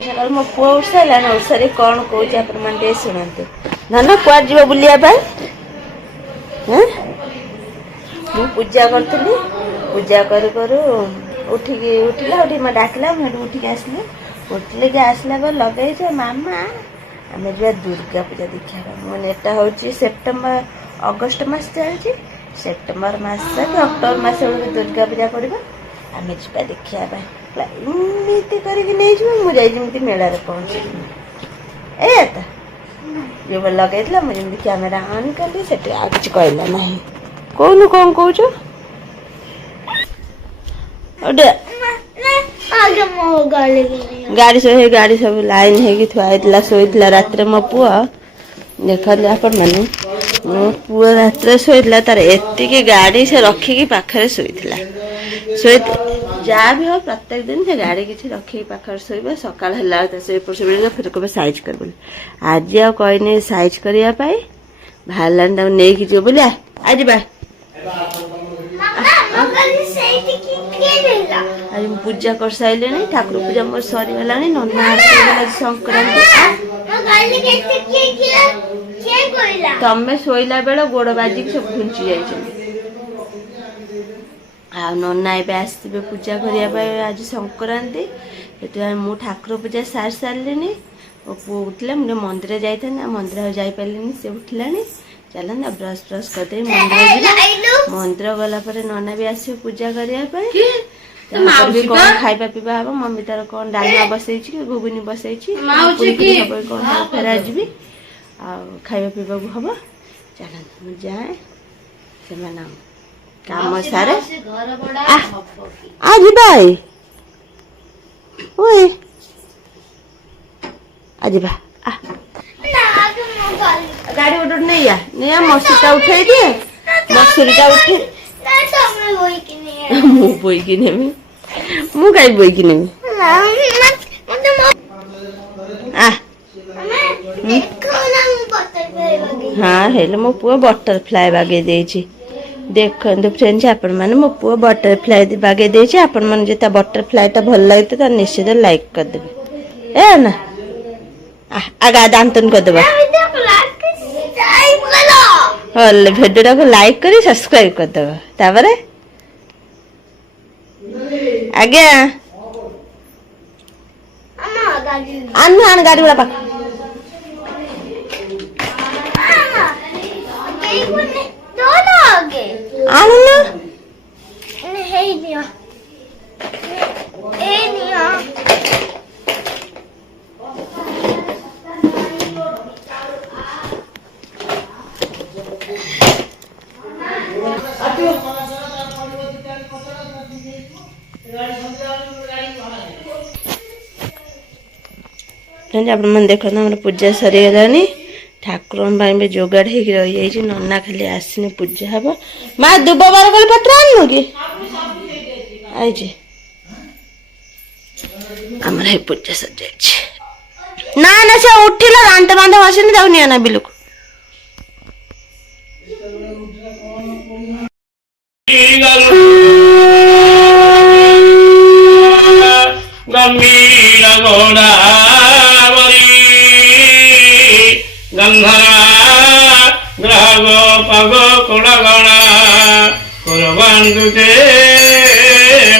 सकाल मो पुआ उठ सारा ओषा कौन कौच आप शुणु धन कुआ जीव बुलिया मु पूजा करी पूजा करू करू उठिकी उठिला उठ डाकला उठिकी आसली उठिले कि आसला पर लगे मामा आम जा दुर्गा पूजा देखा मैंने एटा हूँ सेप्टेम्बर अगस्ट मस चलती सेप्टेम्बर मस कि अक्टोबर मस बेलू दुर्गा पूजा पड़ा आम जा देखा इमती करके मुझे मेला पहुँची एता जो लगे मुझे कैमेरा ऑन कली से किसी कहला ना कौन कौन कौच गाड़ी सब लाइन है थुआई शोला रात मो पुआ देखते आपण मैंने मो पुआ रात शोला तार एति गाड़ी से रखिकी पाखे शोला जहाँ भी हो प्रत्येक दिन से गाड़ी किसी रखिकी पाखे शोब सका फिर कब साइज कर बोली आज आ कहनी साइज करने बाहर नहीं जो बोली आज बा आज पूजा कर सारे ठाकुर पूजा मोर सरीगला नना संक्रांति तमें शोला बेल गोड़ बाजिक सब घुंची जाइए आ नना ए आसवे पूजा करने आज संक्रांति से मु ठाकुर पूजा सार सारे पु उठला मुझे मंदिर जाता मंदिर जापारे से उठला चलना ब्रश ब्रश करदे मंदिर गला नना भी आस पूजा करने कौन खाइबा पीवा हम मम्मी तार कौन डालमा बसई घुगुनी बसई कौन फेरा जी खाइबा पीवा हम चलना जाए से काम सारे आज भाई ओए आज बा गाड़ी उठ नहीं आ मसूरीटा उठे दिए मसूरीटा उठे मु बोई की नेमी मु कहीं बोई की नेमी हाँ हेलो मो पुआ बटरफ्लाई बागे देछि देखो फ्रेंड्स आपण माने मो पुआ बटरफ्लाई बागे देछि आपण माने जेता बटरफ्लाई ता भल लागते ता निश्चित लाइक कर देबे ए ना आगा दांतन कर देबा हल भिडियो को लाइक करी सब्सक्राइब कर देबा तापरे आगे आन आन गाड़ी वाला पाक आन ना आप देखो ना पूजा सरीगलानी ठाकुर भी जोगाड़ हो रही जाइए नना खाली आसने पूजा हम माँ दुब बारकोली पत्र आनु कि आई आम पूजा सर ना ना से उठिला दांत बांध बसनी ताऊ निया बिलुक गंभीर गोदावरी गंधरा ग्रह गोपग कुलगणा कुर्वन्तु ते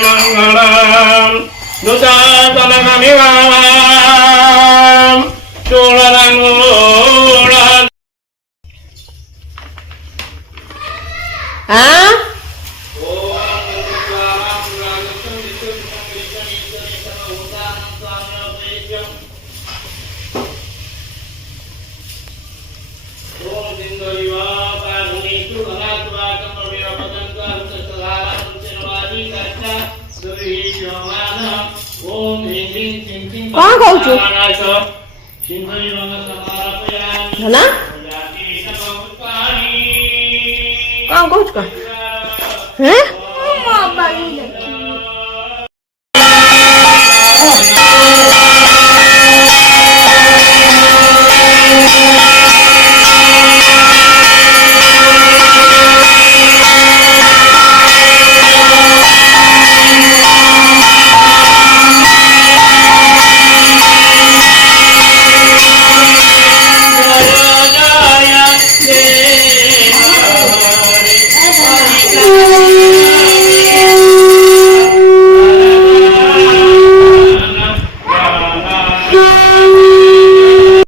मंगलम् दुतातनकमिवाम् चूलरङ्गूढ कौन कहू ना कौन कहू